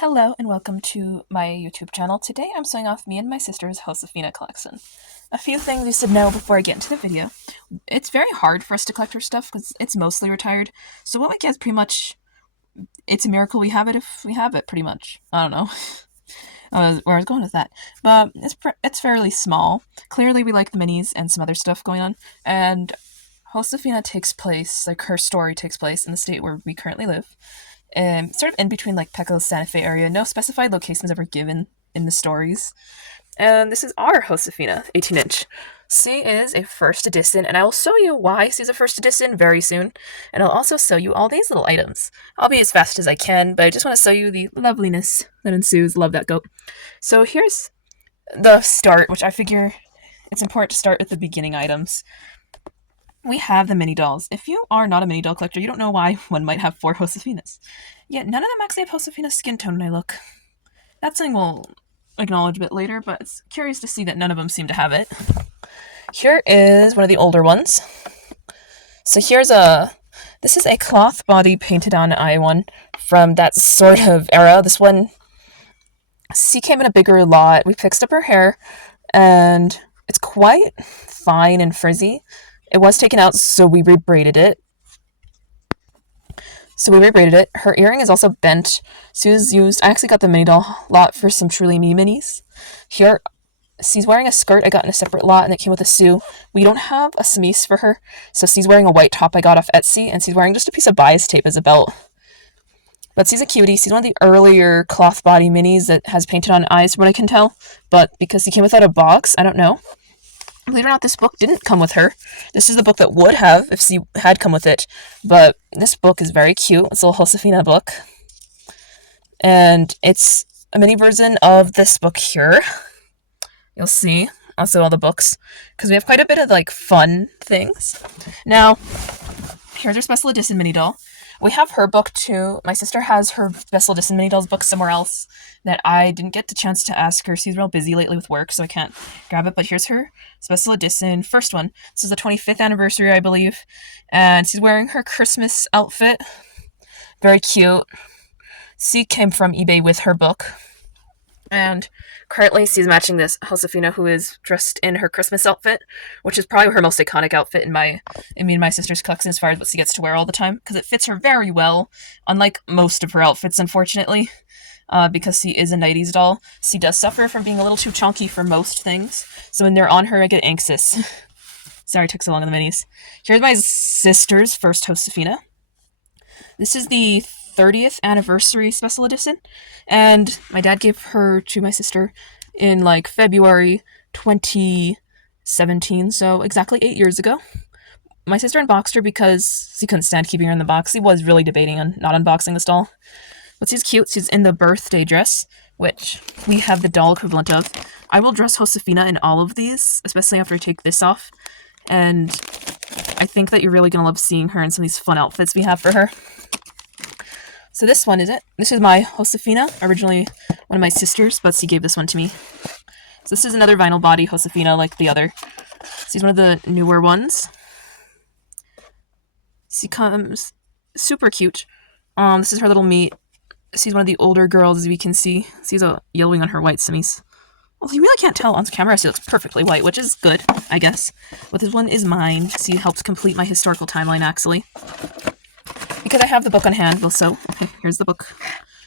Hello and welcome to my YouTube channel. Today I'm showing off me and my sister's Josefina collection. A few things you should know before I get into the video. It's very hard for us to collect her stuff because it's mostly retired. So what we get is pretty much, it's a miracle we have it if we have it, pretty much. I don't know where I was going with that. But it's fairly small. Clearly we like the minis and some other stuff going on. And Josefina takes place, like her story takes place in the state where we currently live. Sort of in between like Pecos, Santa Fe area. No specified locations ever given in the stories. And this is our Josefina 18-inch. She is a first edition, and I will show you why she's a first edition very soon. And I'll also show you all these little items. I'll be as fast as I can, but I just want to show you the loveliness that ensues. Love that goat. So here's the start, which I figure it's important to start with the beginning items. We have the mini dolls. If you are not a mini doll collector, you don't know why one might have 4 Josefinas. Yet none of them actually have Josefina's skin tone when I look. That's something we'll acknowledge a bit later, but it's curious to see that none of them seem to have it. Here is one of the older ones. So this is a cloth body painted on eye one from that sort of era. This one, she came in a bigger lot. We fixed up her hair, and it's quite fine and frizzy. It was taken out, so we rebraided it. Her earring is also bent. She was used. I actually got the mini doll lot for some Truly Me minis. Here, she's wearing a skirt I got in a separate lot, and it came with a sue. We don't have a chemise for her, so she's wearing a white top I got off Etsy, and she's wearing just a piece of bias tape as a belt. But she's a cutie. She's one of the earlier cloth body minis that has painted on eyes, from what I can tell. But because she came without a box, I don't know. Believe it or not, this book didn't come with her. This is the book that would have if she had come with it. But this book is very cute. It's a little Josefina book. And it's a mini version of this book here. You'll see also all the books, because we have quite a bit of like fun things. Now, here's our special edition mini doll. We have her book too. My sister has her special edition mini dolls book somewhere else that I didn't get the chance to ask her. She's real busy lately with work, so I can't grab it. But here's her special edition first one. This is the 25th anniversary, I believe. And she's wearing her Christmas outfit. Very cute. She came from eBay with her book. And currently she's matching this Josefina, who is dressed in her Christmas outfit, which is probably her most iconic outfit in me and my sister's collection as far as what she gets to wear all the time, because it fits her very well, unlike most of her outfits, unfortunately, because she is a 90s doll. She does suffer from being a little too chunky for most things, so when they're on her, I get anxious. Sorry it took so long on the minis. Here's my sister's first Josefina. This is the 30th anniversary special edition, and my dad gave her to my sister in like February 2017, so exactly 8 years ago. My sister unboxed her because she couldn't stand keeping her in the box. She was really debating on not unboxing this doll. But she's cute. She's in the birthday dress, which we have the doll equivalent of. I will dress Josefina in all of these, especially after I take this off, and I think that you're really going to love seeing her in some of these fun outfits we have for her. So this one is it. This is my Josefina, originally one of my sisters, but she gave this one to me. So this is another vinyl body Josefina like the other. She's one of the newer ones. She comes super cute. This is her little meat. She's one of the older girls, as we can see. She's a yellowing on her white semis. Well, you really can't tell on camera. She looks perfectly white, which is good, I guess. But this one is mine. She helps complete my historical timeline, actually. Because I have the book on hand, okay, here's the book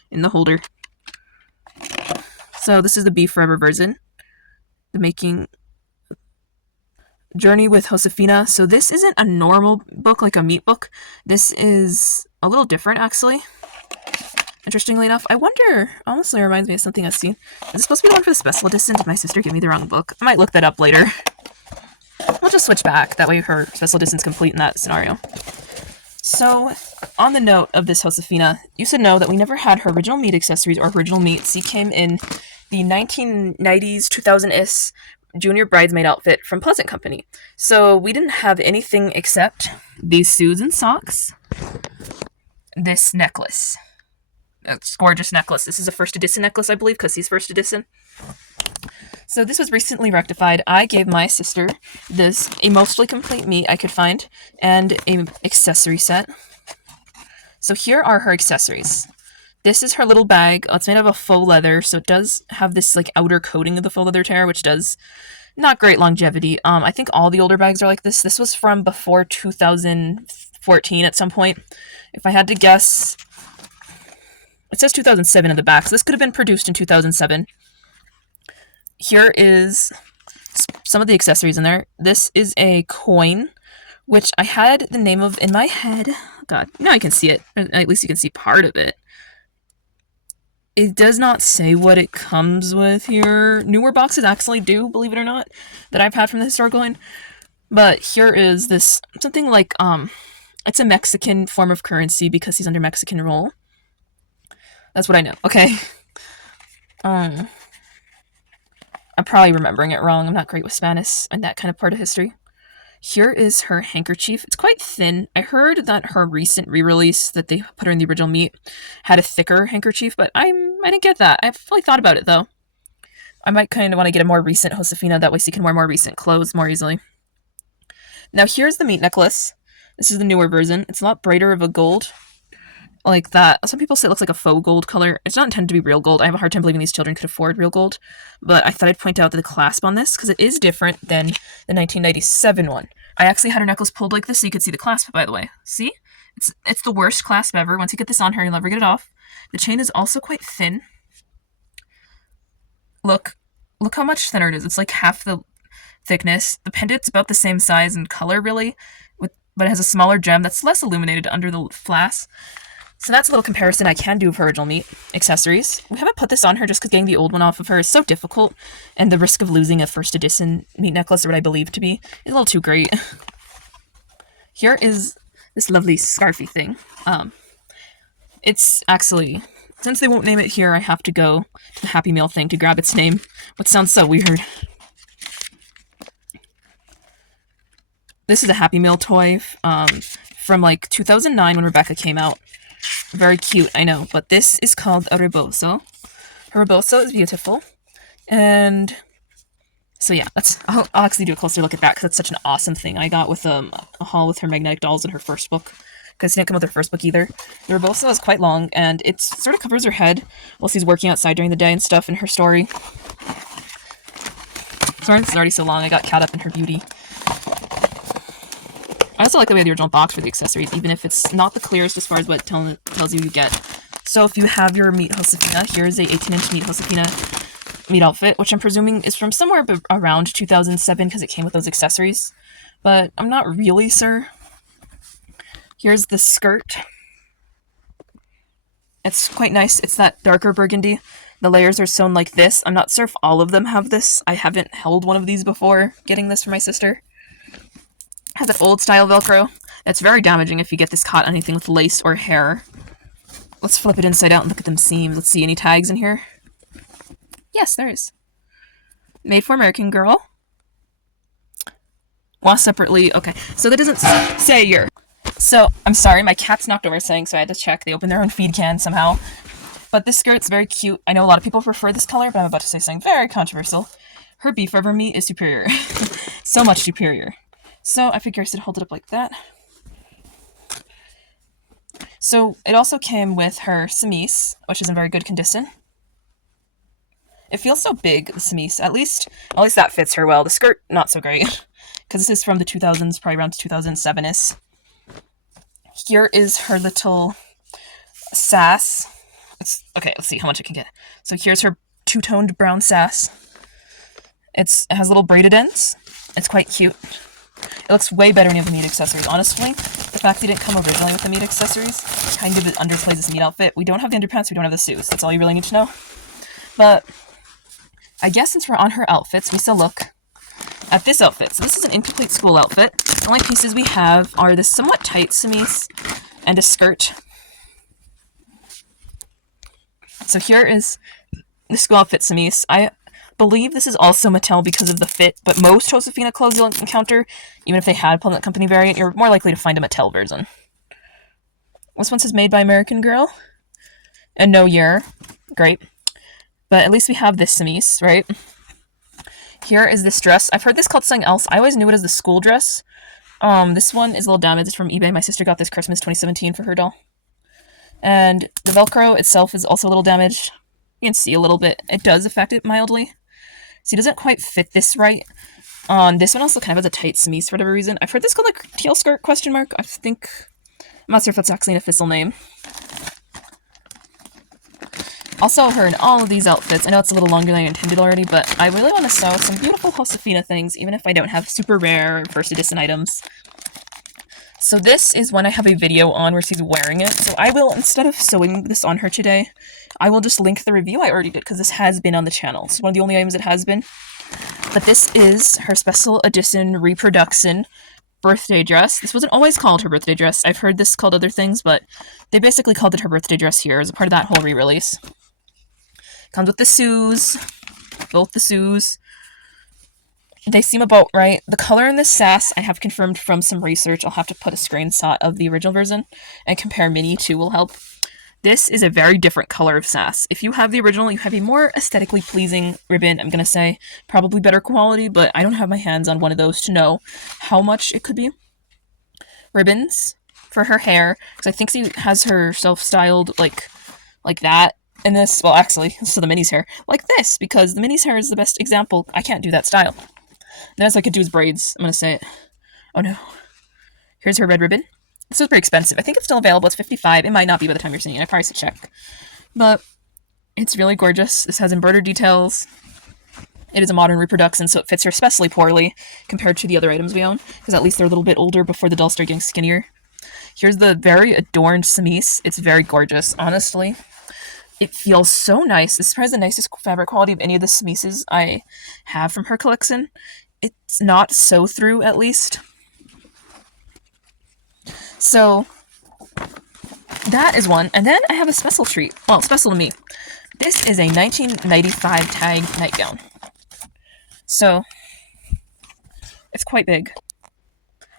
in the holder. So this is the Be Forever version. The Making Journey with Josefina. So this isn't a normal book, like a meat book. This is a little different, actually. Interestingly enough, I wonder, honestly reminds me of something I've seen. Is this supposed to be the one for the special edition? Did my sister give me the wrong book? I might look that up later. We'll just switch back. That way her special edition's complete in that scenario. So, on the note of this Josefina, you should know that we never had her original meat accessories or original meat. She came in the 1990s, 2000s junior bridesmaid outfit from Pleasant Company. So, we didn't have anything except these shoes and socks. This necklace. It's a gorgeous necklace. This is a first edition necklace, I believe, because she's first edition. So this was recently rectified. I gave my sister a mostly complete meat I could find and an accessory set. So here are her accessories. This is her little bag. It's made of a faux leather, so it does have this like outer coating of the faux leather tear, which does not great longevity. I think all the older bags are like this. This was from before 2014 at some point. If I had to guess, it says 2007 in the back, so this could have been produced in 2007. Here is some of the accessories in there. This is a coin, which I had the name of in my head. God, now I can see it. At least you can see part of it. It does not say what it comes with here. Newer boxes actually do, believe it or not, that I've had from the historical line. But here is this something like it's a Mexican form of currency because he's under Mexican rule. That's what I know. Okay. I'm probably remembering it wrong. I'm not great with Spanish and that kind of part of history. Here is her handkerchief. It's quite thin. I heard that her recent re-release that they put her in the original meat had a thicker handkerchief, but I didn't get that. I've really thought about it though. I might kind of want to get a more recent Josefina, that way she can wear more recent clothes more easily. Now here's the meat necklace. This is the newer version. It's a lot brighter of a gold, like that. Some people say it looks like a faux gold color. It's not intended to be real gold. I have a hard time believing these children could afford real gold, but I thought I'd point out that the clasp on this, because it is different than the 1997 one. I actually had her necklace pulled like this so you could see the clasp, by the way. See? It's the worst clasp ever. Once you get this on her, you'll never get it off. The chain is also quite thin. Look how much thinner it is. It's like half the thickness. The pendant's about the same size and color, really, but it has a smaller gem that's less illuminated under the flasp. So that's a little comparison I can do of her original meat accessories. We haven't put this on her just because getting the old one off of her is so difficult, and the risk of losing a first edition meat necklace, or what I believe to be, is a little too great. Here is this lovely scarfy thing. It's actually, since they won't name it here, I have to go to the Happy Meal thing to grab its name, which sounds so weird. This is a Happy Meal toy from like 2009 when Rebecca came out. Very cute, I know, but this is called a rebozo. Her rebozo is beautiful, and so yeah, I'll actually do a closer look at that because that's such an awesome thing I got with a haul with her magnetic dolls in her first book, because she didn't come with her first book either. The rebozo is quite long, and it sort of covers her head while she's working outside during the day and stuff in her story. Sorry, this is already so long, I got caught up in her beauty. I also like the way the original box for the accessories, even if it's not the clearest as far as what it tells you get. So if you have your meat Josefina, here's a 18-inch meat Josefina meat outfit, which I'm presuming is from somewhere around 2007 because it came with those accessories, but I'm not really sure. Here's the skirt. It's quite nice. It's that darker burgundy. The layers are sewn like this. I'm not sure if all of them have this. I haven't held one of these before getting this for my sister. Has an old style Velcro. That's very damaging if you get this caught on anything with lace or hair. Let's flip it inside out and look at them seams. Let's see, any tags in here? Yes, there is. Made for American Girl. Washed separately. Okay, so that doesn't say your. So, I'm sorry, my cat's knocked over something, so I had to check. They opened their own feed can somehow. But this skirt's very cute. I know a lot of people prefer this color, but I'm about to say something very controversial. Her beef rubber meat is superior. So much superior. So I figure I should hold it up like that. So it also came with her chemise, which is in very good condition. It feels so big, the chemise. At least that fits her well. The skirt, not so great. Because this is from the 2000s, probably around 2007-ish. Here is her little sass. Okay, let's see how much it can get. So here's her two-toned brown sass. It has little braided ends. It's quite cute. It looks way better than any of the meat accessories. Honestly, the fact they didn't come originally with the meat accessories kind of underplays this meat outfit. We don't have the underpants, we don't have the suits. That's all you really need to know. But I guess since we're on her outfits, we still look at this outfit. So this is an incomplete school outfit. The only pieces we have are this somewhat tight chemise and a skirt. So here is the school outfit chemise. I believe this is also Mattel because of the fit, but most Josefina clothes you'll encounter, even if they had a Pullman Company variant, you're more likely to find a Mattel version. This one says made by American Girl, and no year. Great. But at least we have this chemise, right? Here is this dress. I've heard this called something else. I always knew it as the school dress. This one is a little damaged. It's from eBay. My sister got this Christmas 2017 for her doll. And the Velcro itself is also a little damaged. You can see a little bit. It does affect it mildly. So it doesn't quite fit this right. On this one also kind of has a tight smeeze for whatever reason. I've heard this called a teal skirt question mark. I think I'm not sure if that's actually an official name. Also her in all of these outfits. I know it's a little longer than I intended already, but I really want to sew some beautiful Josefina things, even if I don't have super rare first edition items. So this is one I have a video on where she's wearing it. So I will, instead of sewing this on her today, I will just link the review I already did, because this has been on the channel. It's one of the only items it has been. But this is her special edition reproduction birthday dress. This wasn't always called her birthday dress. I've heard this called other things, but they basically called it her birthday dress here as a part of that whole re-release. Comes with the shoes, both the shoes. They seem about right. The color in this sass I have confirmed from some research. I'll have to put a screenshot of the original version and compare mini to will help. This is a very different color of sass. If you have the original, you have a more aesthetically pleasing ribbon, I'm going to say. Probably better quality, but I don't have my hands on one of those to know how much it could be. Ribbons for her hair, because I think she has herself styled like that. And this, well, actually, so the mini's hair, like this, because the mini's hair is the best example. I can't do that style. The best I could do is braids. I'm going to say it. Oh no. Here's her red ribbon. This was pretty expensive. I think it's still available. It's $55. It might not be by the time you're seeing it. I probably should check. But it's really gorgeous. This has embroidered details. It is a modern reproduction, so it fits her especially poorly compared to the other items we own, because at least they're a little bit older before the dolls start getting skinnier. Here's the very adorned chemise. It's very gorgeous, honestly. It feels so nice. This is probably the nicest fabric quality of any of the chemises I have from her collection. It's not sew-through, at least. So, that is one. And then I have a special treat. Well, special to me. This is a 1995 tag nightgown. So, it's quite big.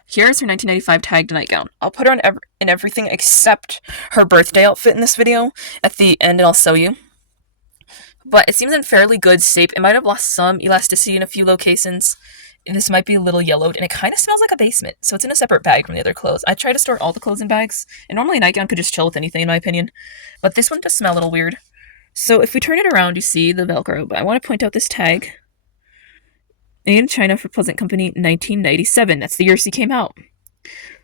Here's her 1995 tagged nightgown. I'll put her in everything except her birthday outfit in this video at the end, and I'll show you. But it seems in fairly good shape. It might have lost some elasticity in a few locations. And this might be a little yellowed, and it kind of smells like a basement. So it's in a separate bag from the other clothes. I try to store all the clothes in bags, and normally a nightgown could just chill with anything, in my opinion. But this one does smell a little weird. So if we turn it around, you see the Velcro. But I want to point out this tag. Made in China for Pleasant Company, 1997. That's the year she came out.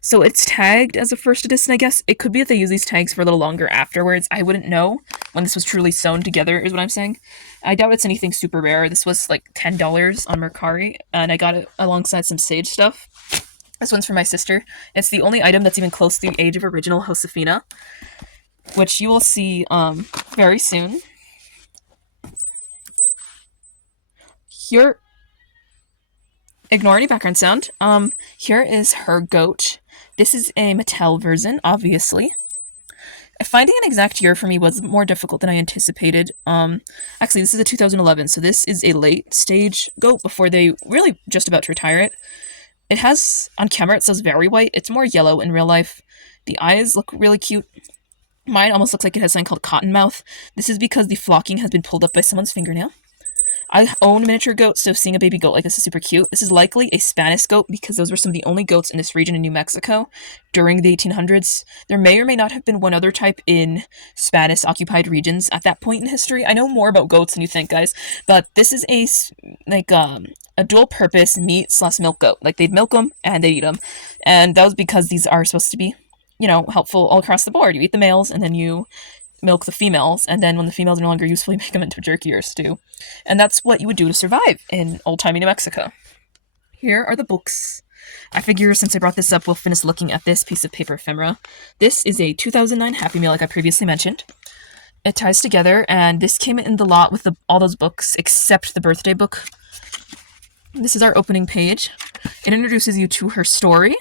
So it's tagged as a first edition, I guess. It could be that they use these tags for a little longer afterwards. I wouldn't know when this was truly sewn together, is what I'm saying. I doubt it's anything super rare. This was like $10 on Mercari, and I got it alongside some Sage stuff. This one's for my sister. It's the only item that's even close to the age of original Josefina, which you will see very soon. Here, ignore any background sound. Here is her goat. This is a Mattel version, obviously. Finding an exact year for me was more difficult than I anticipated. Actually, this is a 2011, so this is a late stage goat before they really just about to retire it. It has, on camera, it says very white. It's more yellow in real life. The eyes look really cute. Mine almost looks like it has something called cotton mouth. This is because the flocking has been pulled up by someone's fingernail. I own miniature goats, so seeing a baby goat like this is super cute. This is likely a Spanish goat because those were some of the only goats in this region in New Mexico during the 1800s. There may or may not have been one other type in Spanish-occupied regions at that point in history. I know more about goats than you think, guys, but this is a dual-purpose meat/milk goat. Like, they'd milk them and they'd eat them, and that was because these are supposed to be, helpful all across the board. You eat the males, and then you milk the females, and then when the females are no longer useful, you make them into a jerky or a stew. And that's what you would do to survive in old-timey New Mexico. Here are the books. I figure since I brought this up, we'll finish looking at this piece of paper ephemera. This is a 2009 Happy Meal, like I previously mentioned. It ties together, and this came in the lot with all those books, except the birthday book. This is our opening page. It introduces you to her story.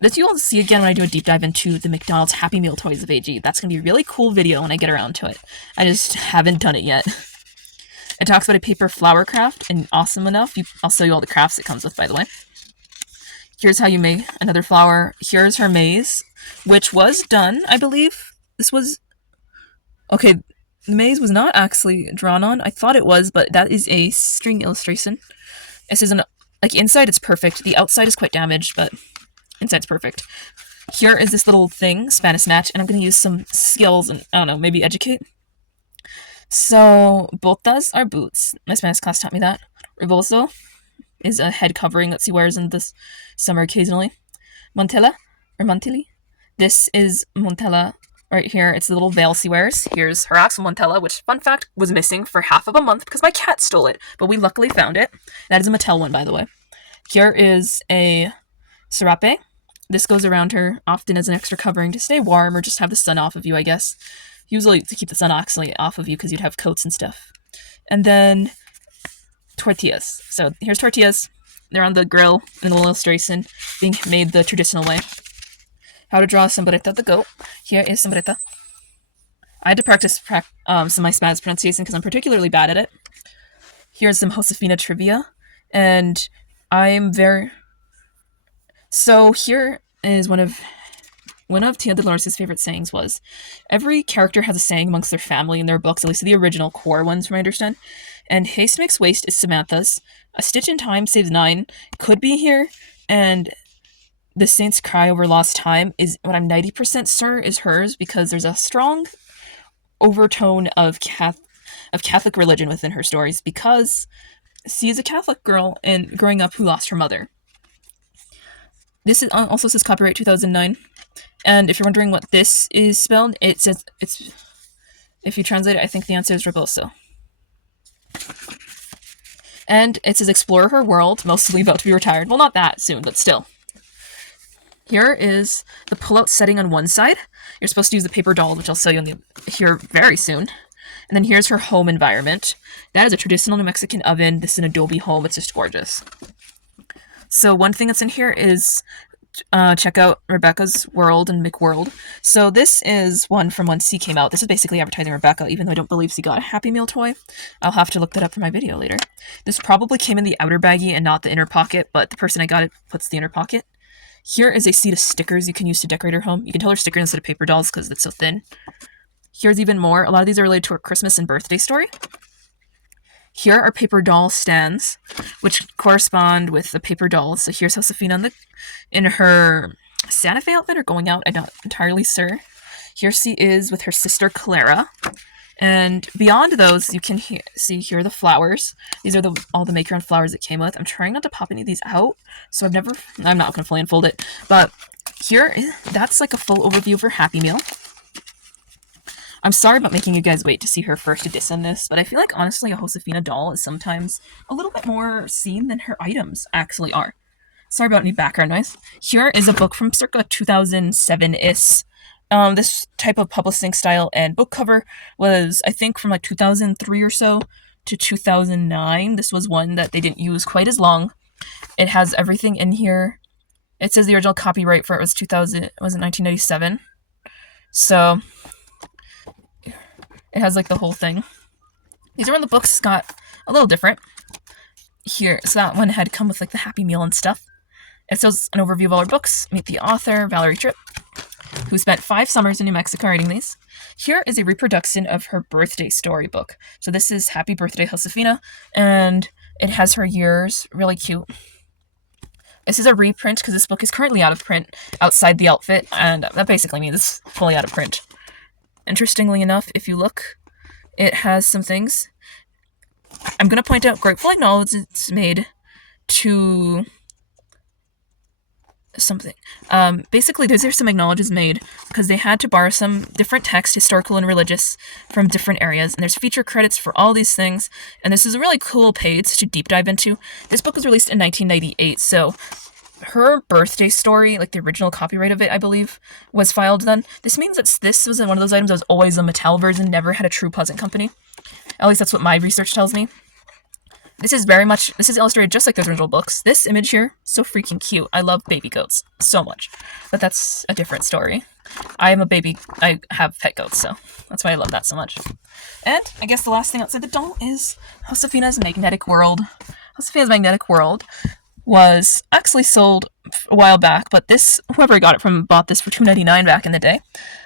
This you'll see again when I do a deep dive into the McDonald's Happy Meal toys of AG. That's going to be a really cool video when I get around to it. I just haven't done it yet. It talks about a paper flower craft, and awesome enough, I'll show you all the crafts it comes with, by the way. Here's how you make another flower. Here's her maze, which was done, I believe. This was... Okay, the maze was not actually drawn on. I thought it was, but that is a string illustration. This is inside it's perfect. The outside is quite damaged, but inside's perfect. Here is this little thing, Spanish Snatch, and I'm going to use some skills and, I don't know, maybe educate. So, botas are boots. My Spanish class taught me that. Rebozo is a head covering that she wears in this summer occasionally. Montella, or Montili. This is Montella right here. It's the little veil she wears. Here's her actual Montella, which, fun fact, was missing for half of a month because my cat stole it, but we luckily found it. That is a Mattel one, by the way. Here is a serape. This goes around her often as an extra covering to stay warm or just have the sun off of you, I guess. Usually to keep the sun actually off of you because you'd have coats and stuff. And then tortillas. So here's tortillas. They're on the grill in the illustration, being made the traditional way. How to draw a sombreta the goat. Here is sombreta. I had to practice some of my Spanish pronunciation because I'm particularly bad at it. Here's some Josefina trivia, and I'm very... So here is one of Tia Dolores' favorite sayings was, every character has a saying amongst their family in their books, at least the original core ones from I understand. And haste makes waste is Samantha's. A stitch in time saves 9 could be here, and the saints cry over lost time is what I'm 90% sure is hers because there's a strong overtone of Catholic religion within her stories because she is a Catholic girl and growing up who lost her mother. This is also says copyright 2009. And if you're wondering what this is spelled, it says it's... If you translate it, I think the answer is Reboso. And it says explore her world, mostly about to be retired. Well, not that soon, but still. Here is the pull-out setting on one side. You're supposed to use the paper doll, which I'll show you here very soon. And then here's her home environment. That is a traditional New Mexican oven. This is an adobe home. It's just gorgeous. So one thing that's in here is check out Rebecca's World and McWorld. So this is one from when C came out. This is basically advertising Rebecca, even though I don't believe C got a Happy Meal toy. I'll have to look that up for my video later. This probably came in the outer baggie and not the inner pocket, but the person I got it puts the inner pocket. Here is a seat of stickers you can use to decorate her home. You can tell her stickers instead of paper dolls because it's so thin. Here's even more. A lot of these are related to her Christmas and birthday story. Here are paper doll stands, which correspond with the paper dolls. So here's Josefina in her Santa Fe outfit or going out. I'm not entirely sure. Here she is with her sister Clara. And beyond those, you can see here the flowers. These are all the make-your-own flowers it came with. I'm trying not to pop any of these out, so I'm not going to fully unfold it. But that's like a full overview of her Happy Meal. I'm sorry about making you guys wait to see her first edition on this, but I feel like, honestly, a Josefina doll is sometimes a little bit more seen than her items actually are. Sorry about any background noise. Here is a book from circa 2007-ish. This type of publishing style and book cover was, I think, from like 2003 or so to 2009. This was one that they didn't use quite as long. It has everything in here. It says the original copyright for it was 1997. So... it has like the whole thing. These are when the books got a little different. Here, so that one had come with like the Happy Meal and stuff. It shows an overview of all her books. Meet the author, Valerie Tripp, who spent 5 summers in New Mexico writing these. Here is a reproduction of her birthday storybook. So this is Happy Birthday Josefina, and it has her years. Really cute. This is a reprint because this book is currently out of print outside the outfit, and that basically means it's fully out of print. Interestingly enough, if you look, it has some things. I'm going to point out grateful acknowledgements made to something. Basically, those are some acknowledgements made because they had to borrow some different text, historical and religious, from different areas. And there's feature credits for all these things. And this is a really cool page to deep dive into. This book was released in 1998, so... her birthday story, like the original copyright of it, I believe, was filed then. This means that this was one of those items that was always a Mattel version, never had a true Pleasant company. At least that's what my research tells me. This is illustrated just like those original books. This image here, so freaking cute. I love baby goats so much. But that's a different story. I have pet goats, so that's why I love that so much. And I guess the last thing outside the doll is Josefina's Magnetic World. Josefina's Magnetic World was actually sold a while back, but whoever got it from bought this for $2.99 back in the day.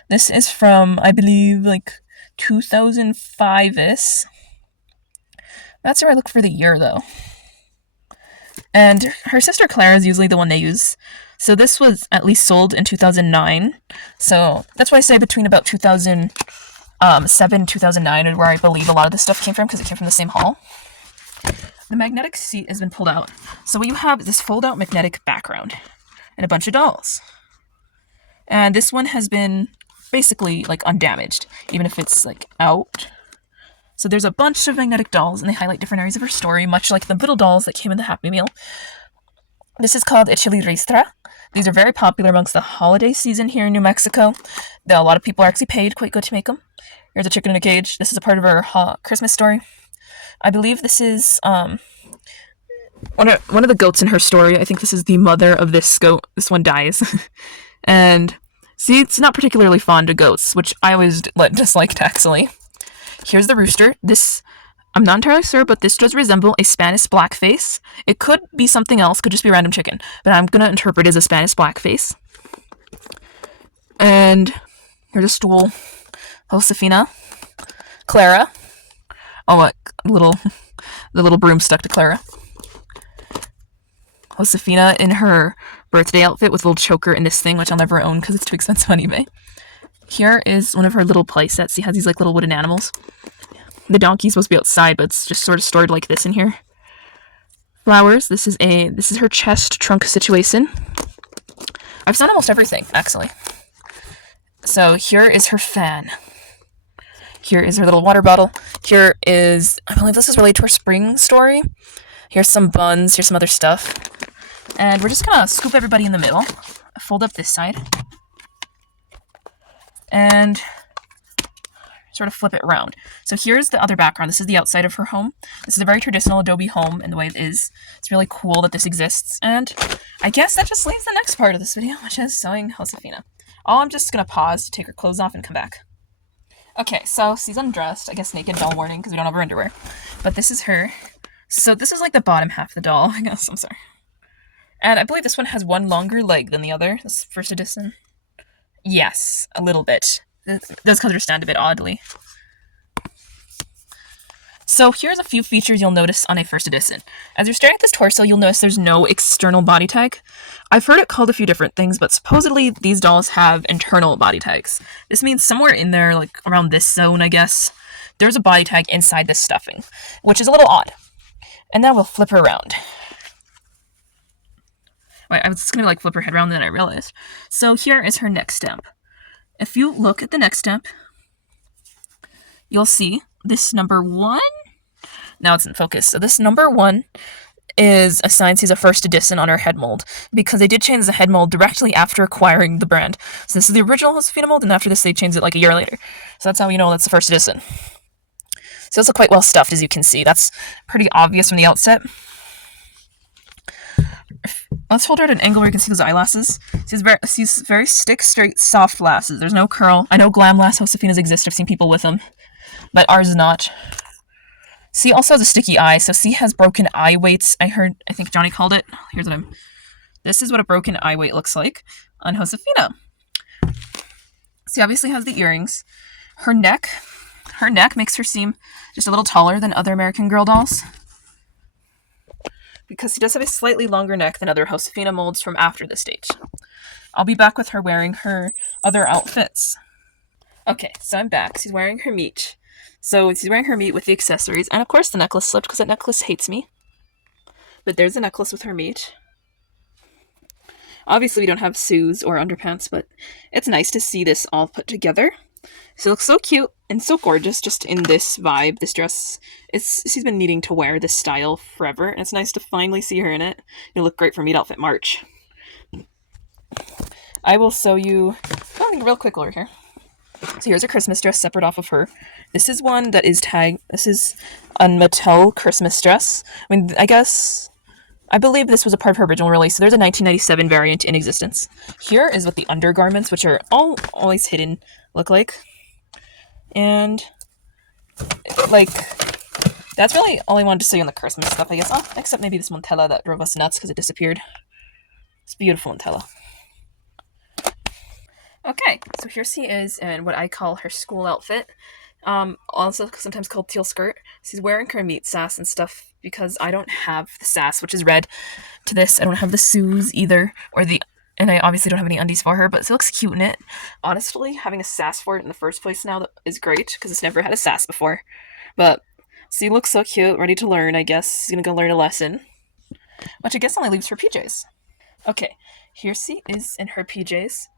This is from, I believe, like 2005-ish. That's where I look for the year, though. And her sister Clara is usually the one they use. So this was at least sold in 2009. So that's why I say between about 2007 and 2009 is where I believe a lot of this stuff came from, because it came from the same haul. The magnetic seat has been pulled out. So what you have is this fold-out magnetic background and a bunch of dolls. And this one has been basically like undamaged, even if it's like out. So there's a bunch of magnetic dolls, and they highlight different areas of her story, much like the little dolls that came in the Happy Meal. This is called a chili ristra. These are very popular amongst the holiday season here in New Mexico. A lot of people are actually paid quite good to make them. Here's a chicken in a cage. This is a part of her Christmas story. I believe this is one of the goats in her story. I think this is the mother of this goat. This one dies. And see, it's not particularly fond of goats, which I always disliked, actually. Here's the rooster. This, I'm not entirely sure, but this does resemble a Spanish blackface. It could be something else, could just be a random chicken, but I'm going to interpret it as a Spanish blackface. And here's a stool. Josefina. Clara. Oh, what? The little broom stuck to Clara. Josefina in her birthday outfit with a little choker and this thing, which I'll never own because it's too expensive on eBay. Here is one of her little play sets. She has these like little wooden animals. The donkey's supposed to be outside, but it's just sort of stored like this in here. Flowers. This is her chest trunk situation. I've done almost everything, actually. So here is her fan. Here is her little water bottle. Here is, I believe this is related to her spring story. Here's some buns. Here's some other stuff. And we're just gonna scoop everybody in the middle. Fold up this side. And sort of flip it around. So here's the other background. This is the outside of her home. This is a very traditional adobe home in the way it is. It's really cool that this exists. And I guess that just leaves the next part of this video, which is sewing Josefina. I'm just gonna pause to take her clothes off and come back. Okay, so she's undressed. I guess naked, doll warning, because we don't have her underwear. But this is her. So this is like the bottom half of the doll, I guess. I'm sorry. And I believe this one has one longer leg than the other. This first edition. Yes, a little bit. It does color stand a bit oddly. So here's a few features you'll notice on a first edition. As you're staring at this torso, you'll notice there's no external body tag. I've heard it called a few different things, but supposedly these dolls have internal body tags. This means somewhere in there, like around this zone, I guess, there's a body tag inside this stuffing, which is a little odd. And now we'll flip her around. Wait, I was just gonna flip her head around, then I realized. So here is her neck stamp. If you look at the neck stamp, you'll see this number 1. Now it's in focus. So this number 1 is assigned as a first edition on her head mold, because they did change the head mold directly after acquiring the brand. So this is the original Josefina mold, and after this they changed it like a year later. So that's how you know that's the first edition. So it's quite well stuffed, as you can see. That's pretty obvious from the outset. Let's hold her at an angle where you can see those eyelashes. She's very stick, straight, soft lashes. There's no curl. I know glam lash Josefinas exist. I've seen people with them, but ours is not. C also has a sticky eye, so C has broken eye weights. I think Johnny called it. This is what a broken eye weight looks like on Josefina. C obviously has the earrings. Her neck makes her seem just a little taller than other American Girl dolls, because she does have a slightly longer neck than other Josefina molds from after this date. I'll be back with her wearing her other outfits. Okay, so I'm back. She's wearing her meat. So she's wearing her meat with the accessories, and of course the necklace slipped because that necklace hates me. But there's a necklace with her meat. Obviously we don't have shoes or underpants, but it's nice to see this all put together. She looks so cute and so gorgeous just in this vibe, this dress. She's been needing to wear this style forever, and it's nice to finally see her in it. It'll look great for Meat Outfit March. I will show you something real quick over here. So here's a Christmas dress separate off of her. This is one that is tagged. This is a Mattel Christmas dress. I believe this was a part of her original release, so there's a 1997 variant in existence. Here is what the undergarments, which are always hidden, look like. And, that's really all I wanted to say on the Christmas stuff, I guess. Oh, except maybe this Montella that drove us nuts because it disappeared. It's beautiful Montella. Okay, so here she is in what I call her school outfit. Also sometimes called teal skirt. She's wearing her meat sass and stuff because I don't have the sass, which is red, to this. I don't have the Sue's either, and I obviously don't have any undies for her, but it looks cute in it. Honestly, having a sass for it in the first place now is great because it's never had a sass before. But she looks so cute, ready to learn. I guess she's gonna go learn a lesson, which I guess only leaves her PJs. Okay, here she is in her PJs.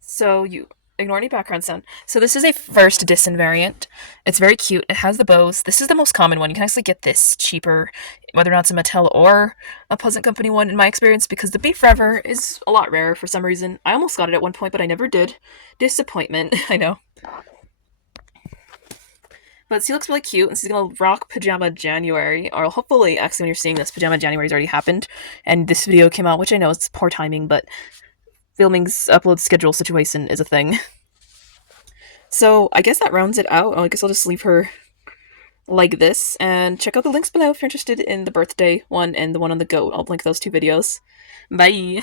So you ignore any background sound. So this is a first edition variant. It's very cute. It has the bows. This is the most common one. You can actually get this cheaper, whether or not it's a Mattel or a Pleasant Company one in my experience, because the Be Forever is a lot rarer for some reason. I almost got it at one point, but I never did. Disappointment, I know. But she looks really cute, and she's gonna rock Pajama January, or hopefully, actually, when you're seeing this, Pajama January's already happened, and this video came out, which I know is poor timing, but filming's upload schedule situation is a thing. So I guess that rounds it out. I guess I'll just leave her like this, and check out the links below if you're interested in the birthday one and the one on the goat. I'll link those two videos. Bye!